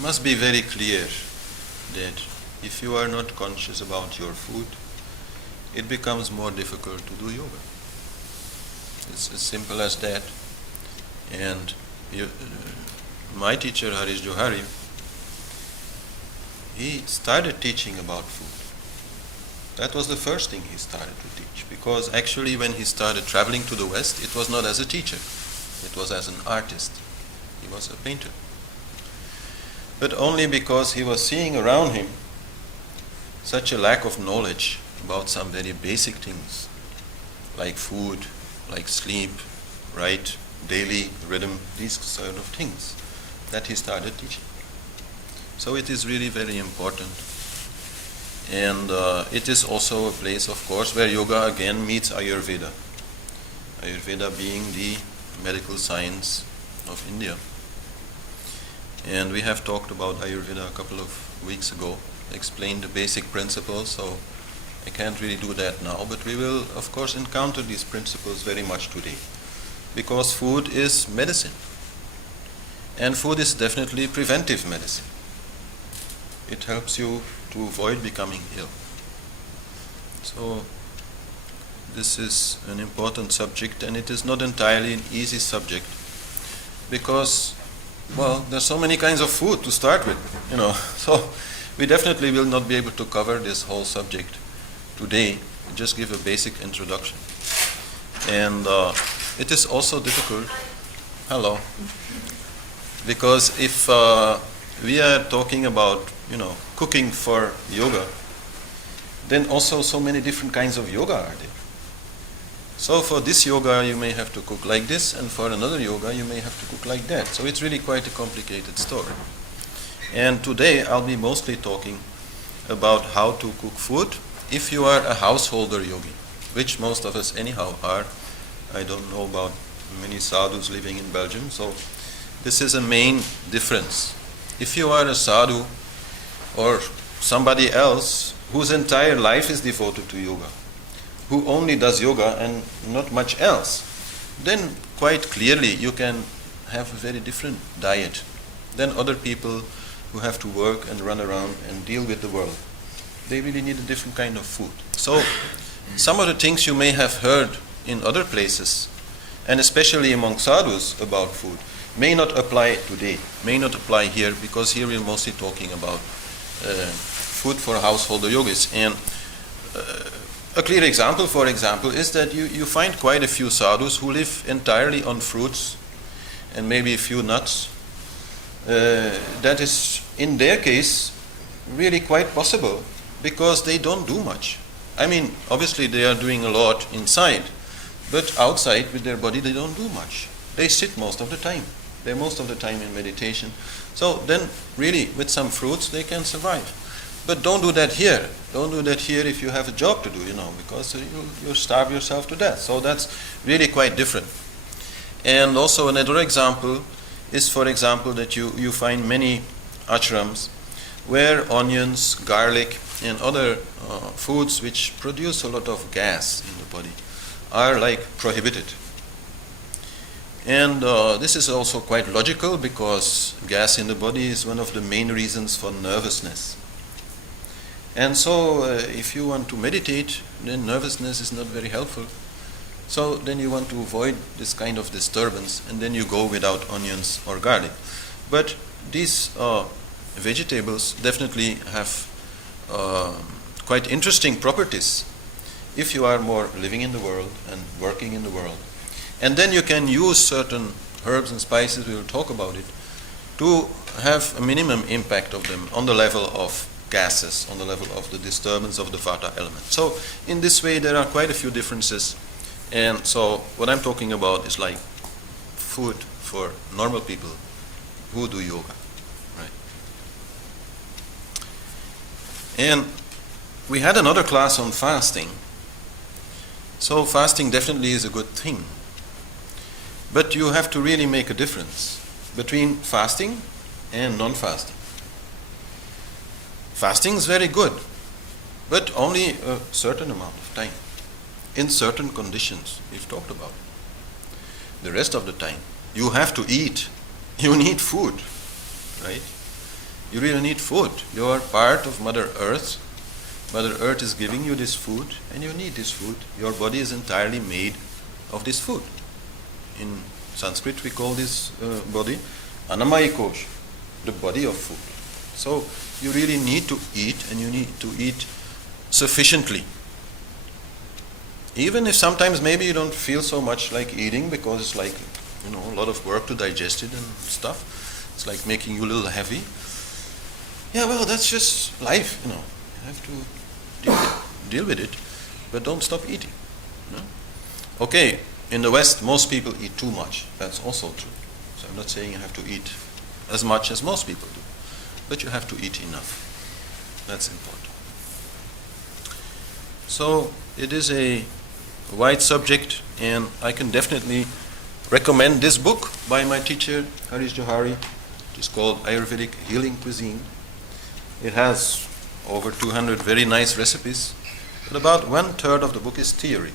must be very clear that if you are not conscious about your food, it becomes more difficult to do yoga. It's as simple as that. And my teacher Harish Johari, he started teaching about food. That was the first thing he started to teach, because actually when he started traveling to the West, it was not as a teacher, it was as an artist. He was a painter. But only because he was seeing around him such a lack of knowledge about some very basic things, like food, like sleep, right, daily rhythm, these sort of things, that he started teaching. So it is really very important. And it is also a place, of course, where yoga again meets Ayurveda. Ayurveda being the medical science of India. And we have talked about Ayurveda a couple of weeks ago, explained the basic principles, so I can't really do that now, but we will, of course, encounter these principles very much today. Because food is medicine. And food is definitely preventive medicine. It helps you to avoid becoming ill. So this is an important subject, and it is not entirely an easy subject, because, well, there's so many kinds of food to start with, so we definitely will not be able to cover this whole subject today. Just give a basic introduction. And it is also difficult, because if we are talking about cooking for yoga, then also so many different kinds of yoga are there. So for this yoga you may have to cook like this, and for another yoga you may have to cook like that. So it's really quite a complicated story. And today I'll be mostly talking about how to cook food if you are a householder yogi, which most of us anyhow are. I don't know about many sadhus living in Belgium, so this is a main difference. If you are a sadhu or somebody else whose entire life is devoted to yoga, who only does yoga and not much else, then quite clearly you can have a very different diet than other people who have to work and run around and deal with the world. They really need a different kind of food. So some of the things you may have heard in other places, and especially among sadhus about food, may not apply today, may not apply here, because here we're mostly talking about food for householder yogis. And a clear example, for example, is that you find quite a few sadhus who live entirely on fruits and maybe a few nuts. That is, in their case, really quite possible, because they don't do much. I mean, obviously they are doing a lot inside, but outside with their body they don't do much. They sit most of the time. They're most of the time in meditation. So then really with some fruits they can survive. But don't do that here. Don't do that here if you have a job to do, because you'll starve yourself to death. So that's really quite different. And also another example is, for example, that you find many ashrams where onions, garlic, and other foods which produce a lot of gas in the body are prohibited. And this is also quite logical, because gas in the body is one of the main reasons for nervousness. And so if you want to meditate, then nervousness is not very helpful. So then you want to avoid this kind of disturbance, and then you go without onions or garlic. But these vegetables definitely have quite interesting properties if you are more living in the world and working in the world. And then you can use certain herbs and spices, we will talk about it, to have a minimum impact of them on the level of gases, on the level of the disturbance of the vata element. So in this way there are quite a few differences. And so what I'm talking about is like food for normal people who do yoga, right? And we had another class on fasting. So fasting definitely is a good thing. But you have to really make a difference between fasting and non-fasting. Fasting is very good, but only a certain amount of time, in certain conditions we've talked about. The rest of the time, you have to eat. You need food, right? You really need food. You are part of Mother Earth. Mother Earth is giving you this food, and you need this food. Your body is entirely made of this food. In Sanskrit, we call this body Annamaya Kosha, the body of food. So you really need to eat, and you need to eat sufficiently. Even if sometimes maybe you don't feel so much like eating because it's like, a lot of work to digest it and stuff. It's like making you a little heavy. Yeah, well, that's just life, You have to deal with it, but don't stop eating. Okay, in the West, most people eat too much. That's also true. So I'm not saying you have to eat as much as most people do, but you have to eat enough. That's important. So it is a wide subject, and I can definitely recommend this book by my teacher, Harish Johari. It is called Ayurvedic Healing Cuisine. It has over 200 very nice recipes, but about 1/3 of the book is theory,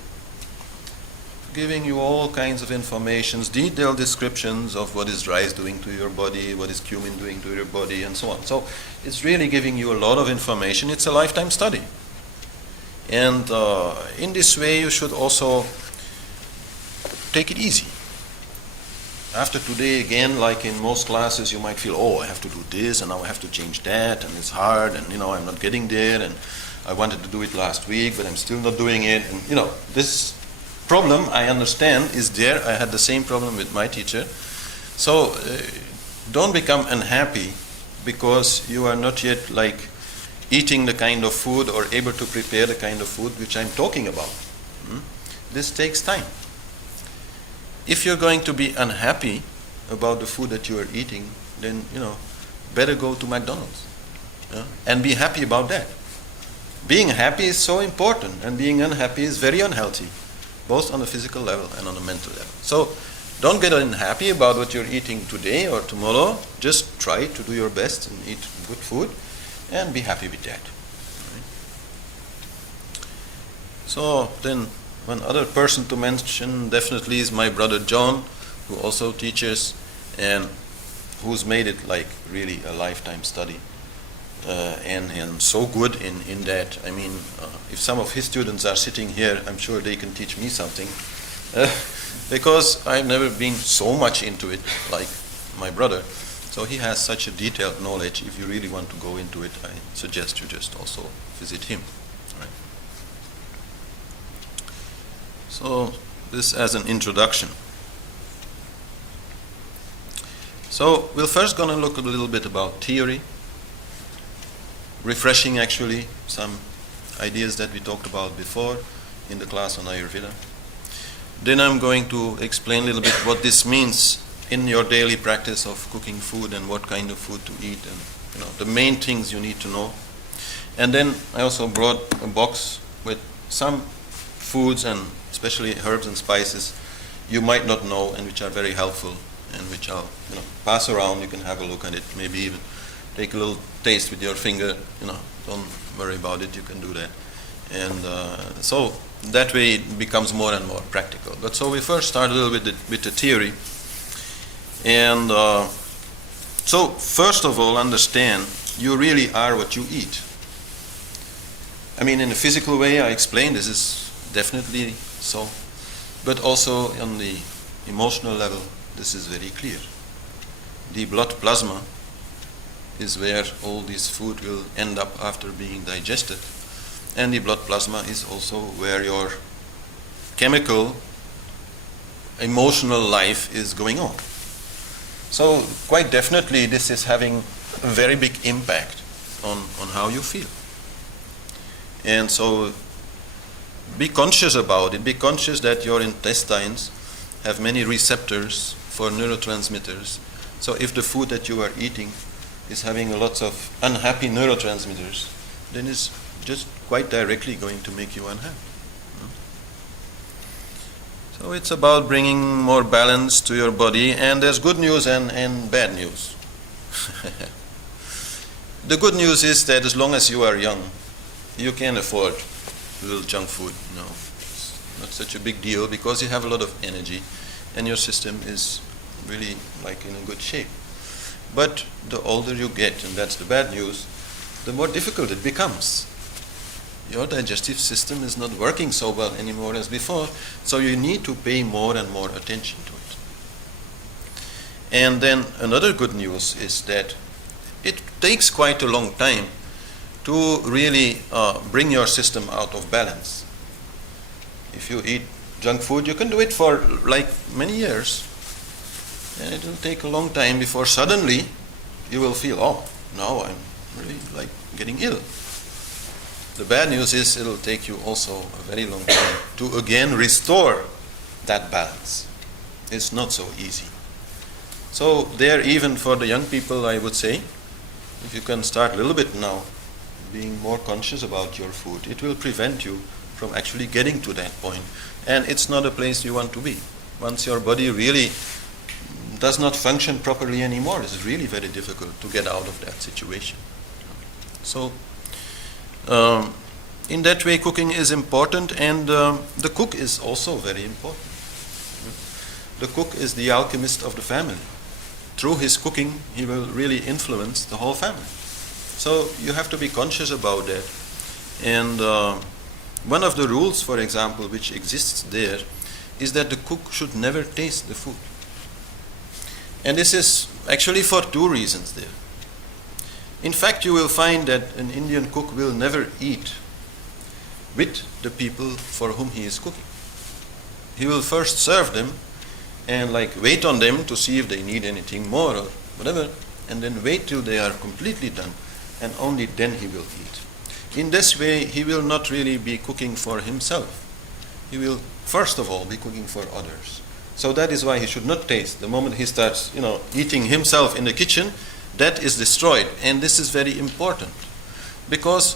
giving you all kinds of informations, detailed descriptions of what is rice doing to your body, what is cumin doing to your body, and so on. So it's really giving you a lot of information. It's a lifetime study. And in this way, you should also take it easy. After today, again, like in most classes, you might feel, I have to do this, and now I have to change that, and it's hard, and I'm not getting there, and I wanted to do it last week, but I'm still not doing it, and this problem, I understand, is there. I had the same problem with my teacher. So don't become unhappy because you are not yet eating the kind of food or able to prepare the kind of food which I'm talking about. This takes time. If you're going to be unhappy about the food that you are eating, then better go to McDonald's and be happy about that. Being happy is so important, and being unhappy is very unhealthy, both on a physical level and on a mental level. So don't get unhappy about what you're eating today or tomorrow. Just try to do your best and eat good food and be happy with that. So then one other person to mention definitely is my brother John, who also teaches and who's made it really a lifetime study. And so good in that. I mean, if some of his students are sitting here, I'm sure they can teach me something. Because I've never been so much into it like my brother. So he has such a detailed knowledge. If you really want to go into it, I suggest you just also visit him. Right? So this as an introduction. So we're first going to look a little bit about theory. Refreshing actually some ideas that we talked about before in the class on Ayurveda. Then I'm going to explain a little bit what this means in your daily practice of cooking food and what kind of food to eat and the main things you need to know. And then I also brought a box with some foods and especially herbs and spices you might not know and which are very helpful and which I'll pass around. You can have a look at it, maybe even take a little taste with your finger. Don't worry about it. You can do that, and so that way it becomes more and more practical. But so we first start a little bit with the theory, and so first of all, understand you really are what you eat. I mean, in a physical way, I explained this is definitely so, but also on the emotional level, this is very clear. The blood plasma is where all this food will end up after being digested. And the blood plasma is also where your chemical, emotional life is going on. So quite definitely this is having a very big impact on how you feel. And so be conscious about it. Be conscious that your intestines have many receptors for neurotransmitters. So if the food that you are eating is having lots of unhappy neurotransmitters, then it's just quite directly going to make you unhappy. So it's about bringing more balance to your body, and there's good news and bad news. The good news is that as long as you are young, you can afford a little junk food. It's not such a big deal because you have a lot of energy and your system is really in a good shape. But the older you get, and that's the bad news, the more difficult it becomes. Your digestive system is not working so well anymore as before, so you need to pay more and more attention to it. And then another good news is that it takes quite a long time to really bring your system out of balance. If you eat junk food, you can do it for like many years, and it will take a long time before suddenly you will feel, oh, now I'm really like getting ill. The bad news is it'll take you also a very long time to again restore that balance. It's not so easy. So there, even for the young people, I would say, if you can start a little bit now, being more conscious about your food, it will prevent you from actually getting to that point. And it's not a place you want to be. Once your body really does not function properly anymore, it's really very difficult to get out of that situation. So, in that way, cooking is important, and the cook is also very important. The cook is the alchemist of the family. Through his cooking, he will really influence the whole family. So you have to be conscious about that. And one of the rules, for example, which exists there, is that the cook should never taste the food. And this is actually for two reasons there. In fact, you will find that an Indian cook will never eat with the people for whom he is cooking. He will first serve them and like wait on them to see if they need anything more or whatever, and then wait till they are completely done, and only then he will eat. In this way, he will not really be cooking for himself. He will first of all be cooking for others. So that is why he should not taste. The moment he starts, eating himself in the kitchen, that is destroyed. And this is very important, because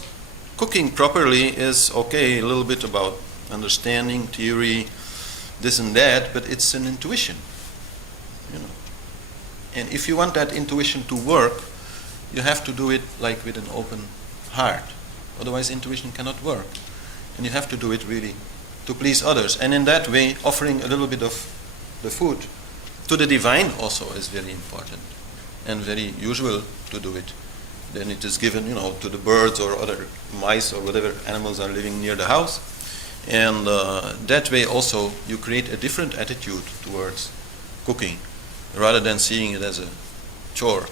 cooking properly is okay, a little bit about understanding, theory, this and that, but it's an intuition. And if you want that intuition to work, you have to do it like with an open heart. Otherwise, intuition cannot work. And you have to do it really to please others. And in that way, offering a little bit of the food to the divine also is very important and very usual to do it. Then it is given, to the birds or other mice or whatever animals are living near the house. And that way also you create a different attitude towards cooking, rather than seeing it as a chore.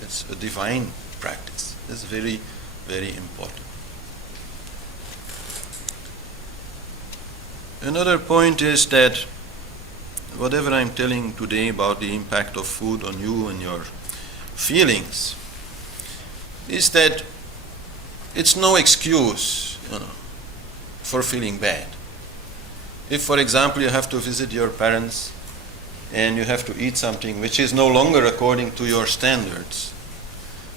It's a divine practice. It's very, very important. Another point is that whatever I'm telling today about the impact of food on you and your feelings is that it's no excuse, for feeling bad. If, for example, you have to visit your parents and you have to eat something which is no longer according to your standards,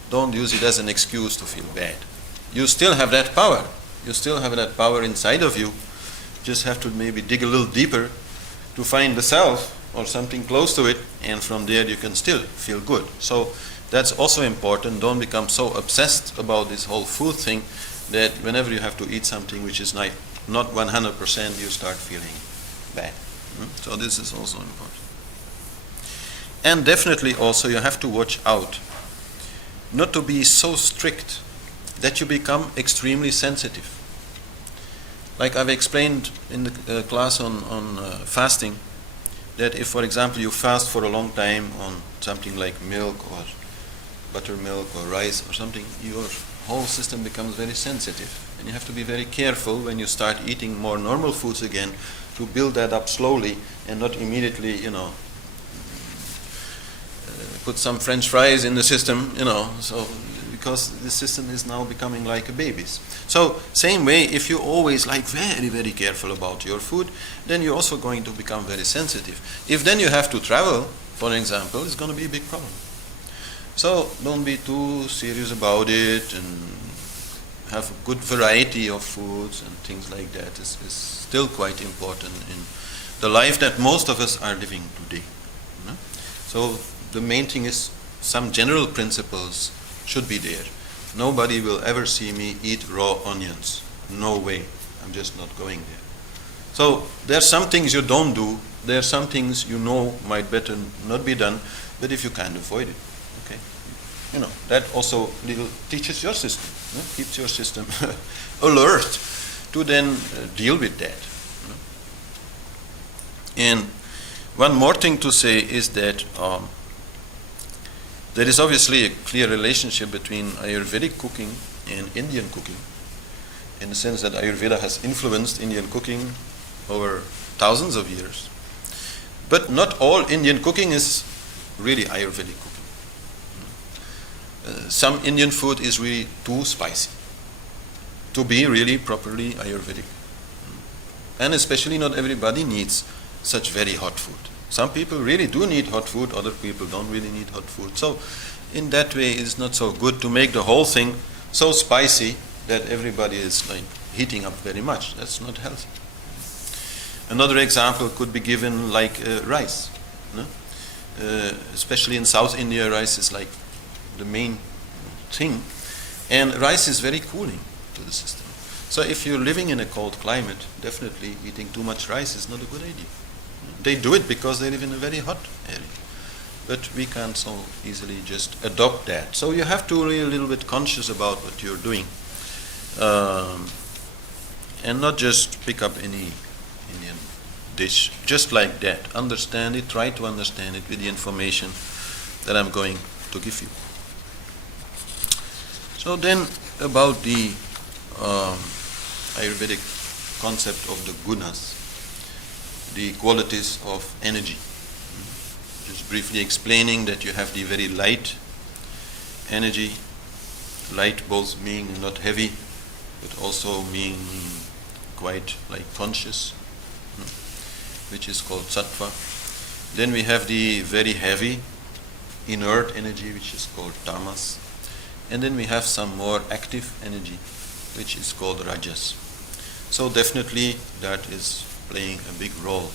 don't use it as an excuse to feel bad. You still have that power. You still have that power inside of you. Just have to maybe dig a little deeper to find the self or something close to it, and from there you can still feel good. So that's also important. Don't become so obsessed about this whole food thing that whenever you have to eat something which is not 100%, you start feeling bad. So this is also important. And definitely also you have to watch out not to be so strict that you become extremely sensitive. Like I've explained in the class on fasting, that if, for example, you fast for a long time on something like milk or buttermilk or rice or something, your whole system becomes very sensitive. And you have to be very careful when you start eating more normal foods again to build that up slowly and not immediately, put some French fries in the system, so because the system is now becoming like a baby's. So same way, if you always very, very careful about your food, then you're also going to become very sensitive. If then you have to travel, for example, it's going to be a big problem. So don't be too serious about it, and have a good variety of foods and things like that is still quite important in the life that most of us are living today. So the main thing is some general principles should be there. Nobody will ever see me eat raw onions. No way. I'm just not going there. So there are some things you don't do. There are some things might better not be done, but if you can't avoid it, that also little teaches your system, keeps your system alert to then deal with that. And one more thing to say is that there is obviously a clear relationship between Ayurvedic cooking and Indian cooking, in the sense that Ayurveda has influenced Indian cooking over thousands of years. But not all Indian cooking is really Ayurvedic cooking. Some Indian food is really too spicy to be really properly Ayurvedic. And especially not everybody needs such very hot food. Some people really do need hot food, other people don't really need hot food. So in that way it's not so good to make the whole thing so spicy that everybody is like heating up very much. That's not healthy. Another example could be given like rice. Especially in South India, rice is like the main thing. And rice is very cooling to the system. So if you're living in a cold climate, definitely eating too much rice is not a good idea. They do it because they live in a very hot area. But we can't so easily just adopt that. So you have to be a little bit conscious about what you're doing. And not just pick up any Indian dish just like that. Understand it, try to understand it with the information that I'm going to give you. So then about the Ayurvedic concept of the gunas, the qualities of energy. Just briefly explaining that you have the very light energy, light both meaning not heavy, but also meaning quite like conscious, which is called sattva. Then we have the very heavy, inert energy, which is called tamas. And then we have some more active energy, which is called rajas. So definitely that is playing a big role.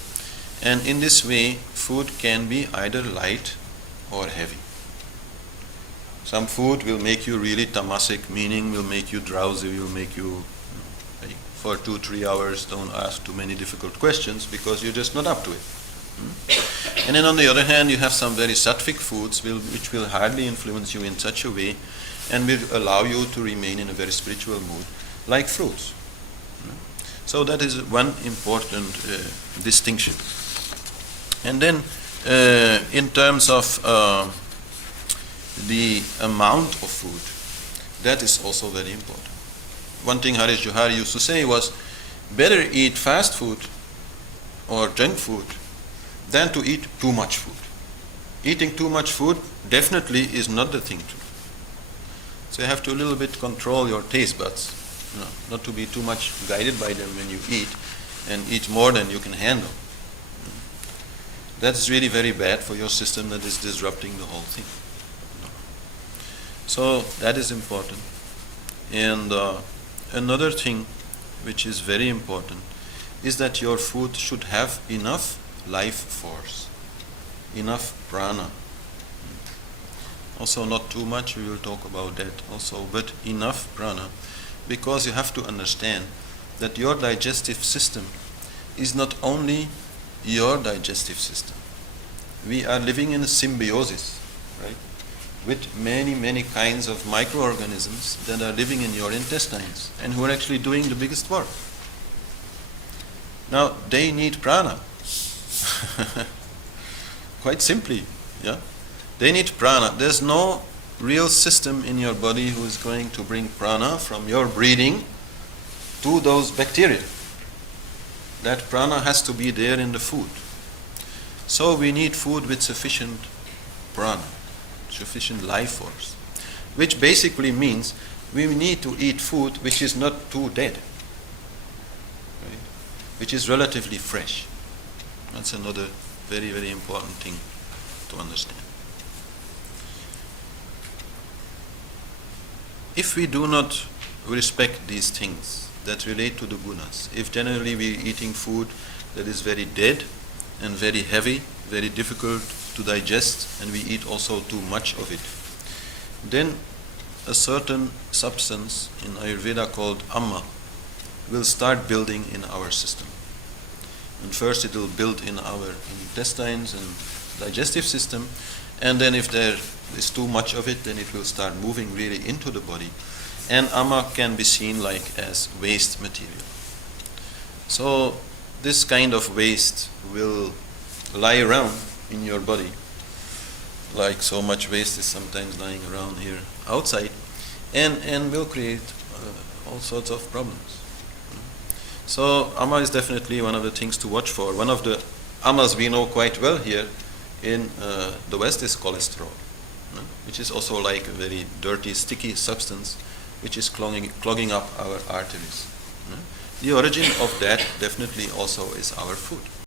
And in this way, food can be either light or heavy. Some food will make you really tamasic, meaning will make you drowsy, will make you, like, for 2-3 hours, don't ask too many difficult questions because you're just not up to it. And then on the other hand, you have some very sattvic foods which will hardly influence you in such a way and will allow you to remain in a very spiritual mood, like fruits. So that is one important distinction. And then in terms of the amount of food, that is also very important. One thing Harish Johari used to say was, better eat fast food or junk food than to eat too much food. Eating too much food definitely is not the thing to do. So you have to a little bit control your taste buds, not to be too much guided by them when you eat, and eat more than you can handle. That's really very bad for your system, that is disrupting the whole thing. So that is important. And another thing which is very important is that your food should have enough life force, enough prana. Also not too much, we will talk about that also, but enough prana, because you have to understand that your digestive system is not only your digestive system. We are living in a symbiosis, right, with many, many kinds of microorganisms that are living in your intestines and who are actually doing the biggest work. Now, they need prana. Quite simply, yeah. They need prana. There's no real system in your body who is going to bring prana from your breathing to those bacteria. That prana has to be there in the food. So we need food with sufficient prana, sufficient life force, which basically means we need to eat food which is not too dead, right? Which is relatively fresh. That's another very, very important thing to understand. If we do not respect these things that relate to the gunas, if generally we are eating food that is very dead and very heavy, very difficult to digest, and we eat also too much of it, then a certain substance in Ayurveda called amma will start building in our system. And first it will build in our intestines and digestive system, And then if there is too much of it, then it will start moving really into the body. And ama can be seen like as waste material. So this kind of waste will lie around in your body, like so much waste is sometimes lying around here outside, and will create all sorts of problems. So ama is definitely one of the things to watch for. One of the amas we know quite well here in the West is cholesterol, which is also like a very dirty, sticky substance which is clogging up our arteries. The origin of that definitely also is our food.